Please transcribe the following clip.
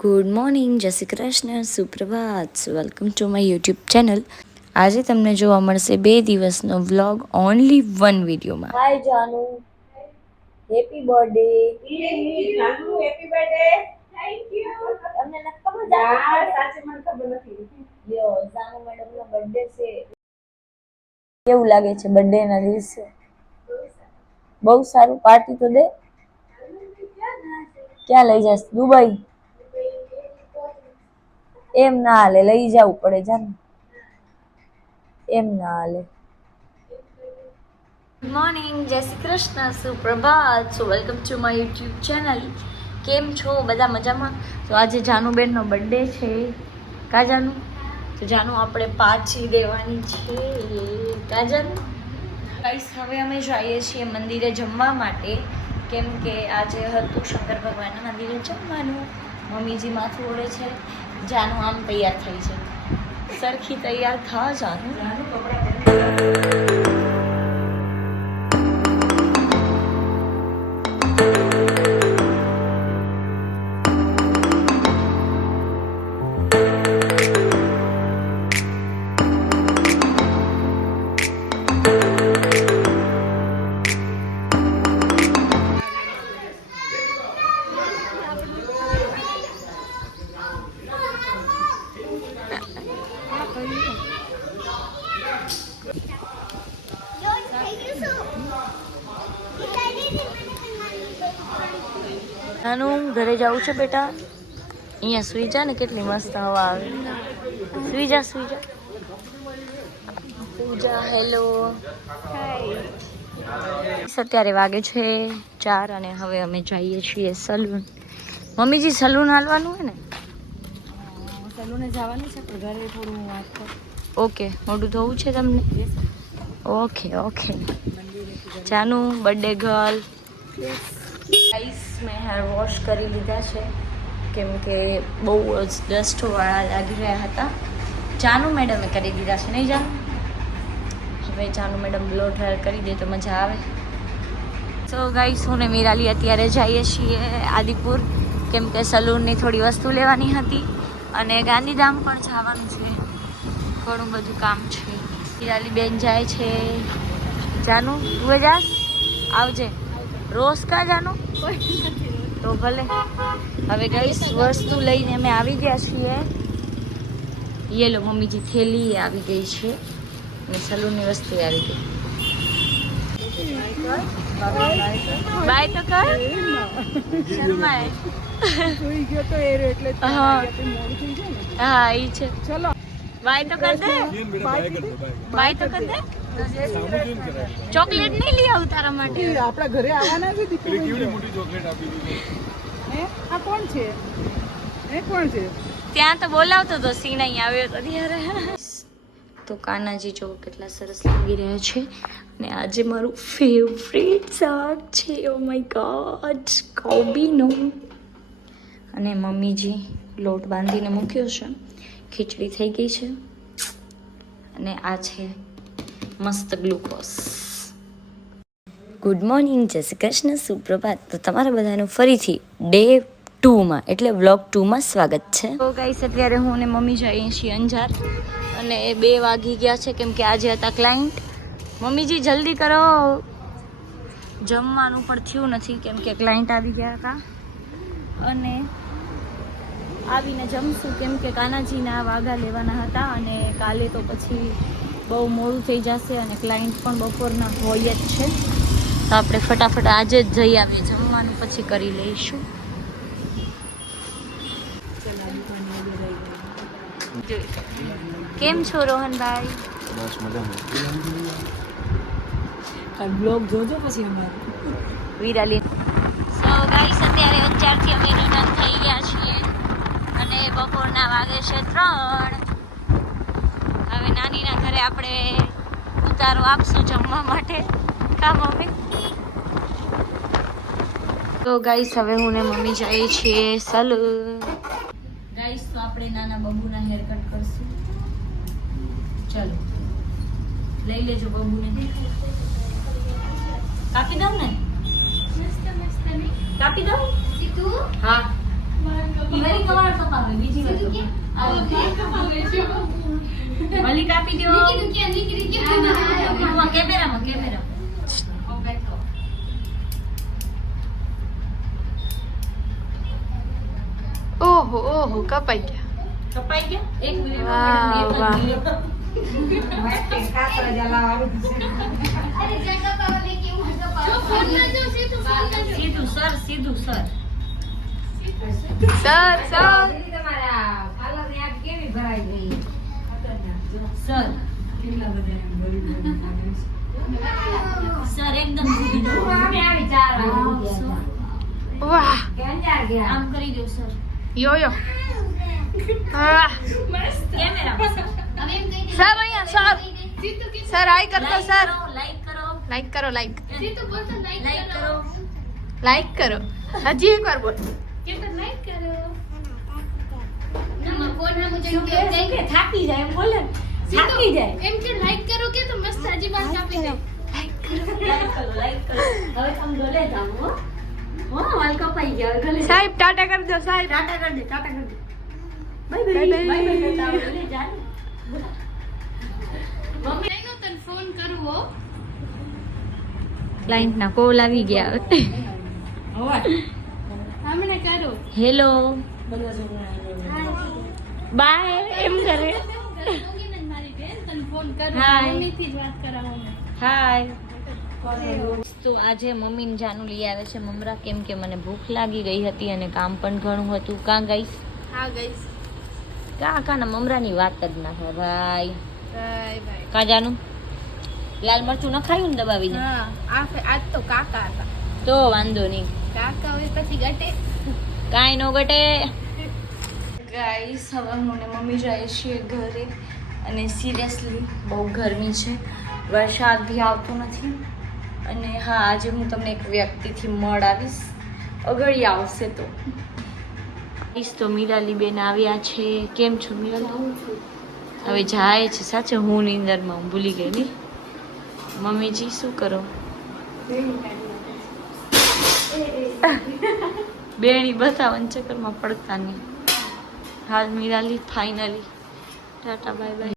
Good morning જય Shri Krishna સુપ્રભાત. Welcome to my YouTube channel આજે તમને જોવા મળશે બે દિવસનો વ્લોગ ઓનલી વન વિડીયોમાં હાય જાનુ હેપી બર્થડે જાનુ હેપી બર્થડે થેન્ક યુ તમને નથી ખબર જાનુ સાચે મને ખબર નથી. યો જાનુ મેડમનો બર્થડે છે. કેવું લાગે છે બર્થડે ના દિવસે? બહુ સારું પાર્ટી તો દે. ક્યાં લઈ જશ? દુબઈ? એમ ના હાલે, લઈ જવું પડે, જાન. એમ ના હાલે. ગુડ મોર્નિંગ જય Shri Krishna, સુપ્રભાત. So welcome to my YouTube channel કેમ છો? બધા મજામાં? તો આજે જાનુબેનનો બર્થડે છે. કા જાનુ? તો જાનુ, આપણે પાછી દેવાની છે. કા જાનુ? ગાઈસ હવે અમે જઈએ છીએ મંદિરે જમવા માટે. કેમ કે આજે હતું શંકર ભગવાનના મંદિરે જમવાનું. મમ્મીજી માથું ઓળે છે. જાનું આમ તૈયાર થઈ છે. સરખી તૈયાર થા જાનુ. નાનું ઘરે જવું છે બેટા. અહીંયા સુઈ જા ને કેટલી મસ્ત હવા આવે. સુઈ જા સુઈ જા. પૂજા હેલો. અત્યારે વાગે છે ચાર અને હવે અમે જઈએ છીએ સલૂન. મમ્મીજી સલૂન હાલવાનું હોય ને? સલૂને જવાનું છે પણ ઘરે થોડું વાત કર. ઓકે મોઢું ધોવું છે તમને? Okay okay. જાનું બર્થડે ગર્લ ગાઈસ મેં હેર વોશ કરી લીધા છે. કેમ કે બહુ જ ડસ્ટવાળા લાગી રહ્યા હતા. જાનુ મેડમે કરી દીધા છે. નહીં જાનુ? હવે જાનુ મેડમ બ્લોટ હેર કરી દે તો મજા આવે. સો ગાઈસ હું ને મીરાલી અત્યારે જઈએ છીએ આદિપુર. કેમ કે સલૂનની થોડી વસ્તુ લેવાની હતી અને ગાંધીધામ પણ જવાનું છે. ઘણું બધું કામ છે. મીરાલી બેન જાય છે. જાનુ, તું જાસ? આવજે. રોજ કા જાનું? તો ભલે. હવે કઈ વસ્તુ લઈને અમે આવી ગયા છીએ. યેલો મમ્મીજી થેલી આવી ગઈ છે. અને સલૂનની વસ્તુ આવી ગઈ. બાય તો કર. શર્માય. એ હા. ઈ છે. ચલો. બાય तो कर दे बाय तो कर दे ચોકલેટ નહીં લઈ આવું તારા માટે. આપણા ઘરે આવવાના છે દીકરી હે? આ કોણ છે? હે કોણ છે? ત્યાં તો બોલાવતો તો સીન અહીં આવ્યો તો ત્યારે. તો કાનાજી જો કેટલા સરસ લાગી રહ્યા છે. અને આજે મારું ફેવરેટ શાક છે. ઓ માય ગોડ કોબીનો. અને મમ્મીજી લોટ બાંધીને મૂક્યો છે. ખીચડી થઈ ગઈ છે. અને આ છે મસ્ત ગ્લુકોઝ. ગુડ મોર્નિંગ જય શ્રી કૃષ્ણ સુપ્રભાત. તો તમારા બધાનું ફરીથી ડે ટુમાં એટલે વ્લોગ ટુમાં સ્વાગત છે. તો ગાઈસ અત્યારે હું ને મમ્મી જઈએ છીએ અંજાર. અને એ બે વાગી ગયા છે કેમ કે આજે હતા ક્લાયન્ટ મમ્મીજી જલ્દી કરો. જમવાનું પણ થયું નથી કેમ કે ક્લાયન્ટ આવી ગયા હતા. અને આવીને જમશું. કેમ કે કાનાજીના વાઘા લેવાના હતા અને કાલે તો પછી બહુ મોડું થઈ જશે અને ક્લાયન્ટ પણ બપોરના હોય જ છે. તો આપણે ફટાફટ આજે જ જઈ આવીએ જમવાનું પછી કરી લઈશું. કેમ છો રોહનભાઈ? બસ મજામાં. બ્લોગ જોજો પછી અમારો. વિરાલી. સો ગાઈસ અત્યારે અત્યારથી અમે રિટર્ન થઈ ગયા છીએ અને બપોરના વાગે છે ત્રણ. હવે નાનીના ઘરે આપણે ઉતારો આપશું જમવા માટે. કા મમ્મી? તો ગાઈસ હવે હું ને મમ્મી જઈએ છીએ સલૂન ગાઈસ તો આપણે નાના બબુના હેર કટ કરશું. ચલો. લઈ લેજો બબુને કાપી દઉં ને? કાપી દઉં? હા. મારી કમાડ કપાવે બીજી કપાવે. વળી કાપી દો. કેમેરામાં કેમેરામાં. ઓહો ઓહો કપાઈ ગયા. કપાઈ ગયા? એક મિનિટ વાહ, વાહ. સીધું સર સીધું sir. Sir sir sir sir એકદમ સીધું વાહ આમ કરી દો સર યો યો વાહ કેમેરામાં સર સર અહીંયા સર સર હાય કરતો સર લાઈક કરો લાઈક કરો લાઈક લાઈક કરો લાઈક કરો હજી એક વાર બોલ મુજે કે કે થાકી જાય એમ બોલે થાકી જાય. એમ કે લાઈક કરો કે તો મસ્ત હજી વાત આપી દે. લાઈક કરો. લાઈક કરો હવે તમે ગલે જાઓ હો. હો વાલ કપાઈ ગયા. હવે ગલે સાહેબ ટાટા કરી દો સાહેબ. ટાટા કરી દે ટાટા કરી દે. બાય બાય બાય બાય કરતા આવડે. લે જા એનો તને ફોન કરવો ક્લાયન્ટના કોલ આવી ગયા. હમણે કરો. હેલો બાય એમ કરે. મારી બેન તને ફોન કરો Hi. મમ્મીથી જ વાત કરાવો મેં. હાય તો આજે મમ્મીને જાનું લઈ આવે છે. મમરા કેમ કે મને ભૂખ લાગી ગઈ હતી અને કામ પણ ઘણું હતું. કાં ગઈશ? હા ગઈશ. કાકાના મમરાની વાત જ ના થાય. ભાઈ. કાં જાનું? લાલ મરચું નખાયું ને દબાવીને? આ ફે- આજ તો કાકા હતા. તો વાંધો નહીં. કાકા હોય પછી ગટે કાંઈ નો ઘટે. ગાઈસ હવે હું ને મમ્મી જઈએ છીએ ઘરે અને સિરિયસલી બહુ ગરમી છે. વરસાદ બી આવતો નથી. અને હા આજે હું તમને એક વ્યક્તિથી મળાવીશ અગળી આવશે તો. ગાઈસ તો મીરાલી બેન આવ્યા છે. કેમ છો મીરાલી? હવે જાય છે. સાચે હું નિંદરમાં હું ભૂલી ગઈ નહીં મમ્મીજી શું કરો? બેણી બતાવન ચક્કરમાં પડતા નહીં. હાલ Mirali finally tata bye bye